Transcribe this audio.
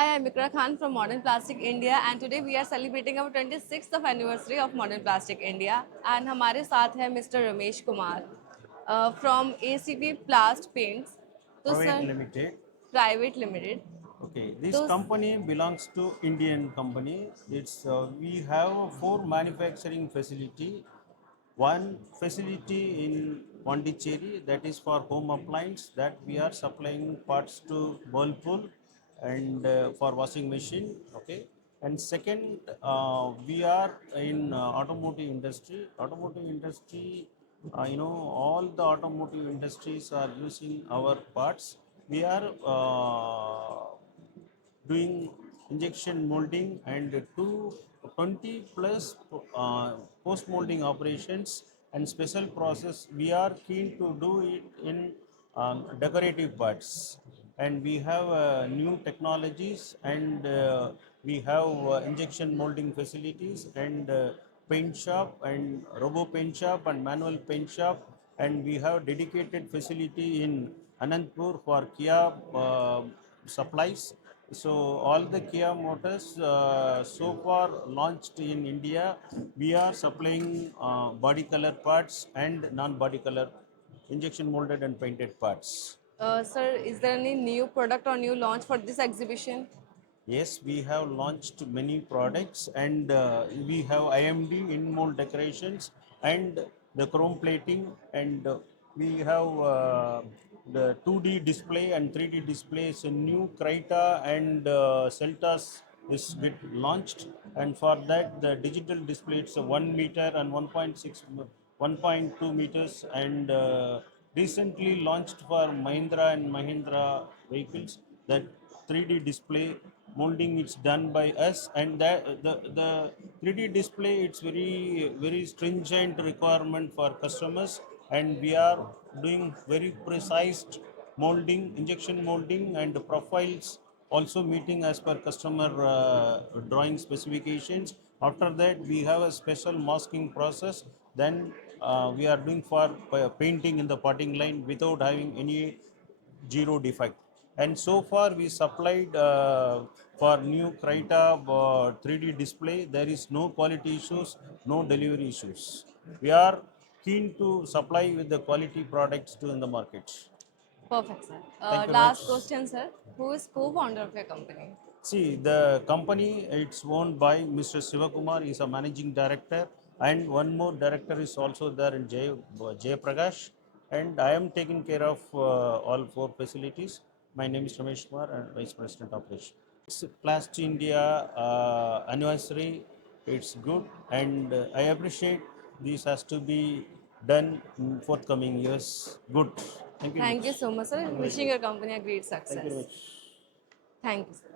Hi, I'm Ikra Khan from Modern Plastic India and today we are celebrating our 26th of anniversary of Modern Plastic India and हमारे साथ है Mr. Ramesh Kumar from ACP Plast Paints. तो Private sir Limited. Private Limited. Okay, this तो company belongs to Indian company. It's we have 4 manufacturing facility. One facility in Pondicherry, that is for home appliance, that we are supplying parts to Whirlpool and for washing machine. Okay, and second, we are in automotive industry. Automotive industry, all the automotive industries are using our parts. We are doing injection molding and 20 plus post molding operations and special process. We are keen to do it in decorative parts, and we have new technologies, and we have injection molding facilities and paint shop and robo paint shop and manual paint shop, and we have dedicated facility in Anantpur for Kia supplies. So all the Kia motors so far launched in India, we are supplying body color parts and non-body color injection molded and painted parts. sir, is there any new product or new launch for this exhibition? Yes, we have launched many products, and we have IMD in mold decorations and the chrome plating, and we have the 2D display and 3D displays. A new Crita and Celtas is bit launched, and for that the digital display, it's a 1 meter and 1.2 meters, and recently launched for Mahindra and Mahindra vehicles, that 3D display molding it's done by us, and that the 3D display, it's very stringent requirement for customers, and we are doing very precise molding, injection molding, and profiles also meeting as per customer drawing specifications. After that, we have a special masking process. Then we are doing for painting in the parting line without having any zero defect. And so far we supplied for new Crita 3D display. There is no quality issues, no delivery issues. We are keen to supply with the quality products to in the market. Perfect, sir. Thank you very much. Last question, sir. Who is co-founder of your company? See, the company, it's owned by Mr. Sivakumar, is a managing director, and one more director is also there in 𝐿𝐴 and I am taking care of all 4 facilities. My name is Rameshkumar and Vice President Operations. It's Plastindia anniversary. It's good, and I appreciate this has to be done in forthcoming years. Good. Thank you. Thank you so much, sir. Wishing your company a great Thank you very success. much. Thank you, sir.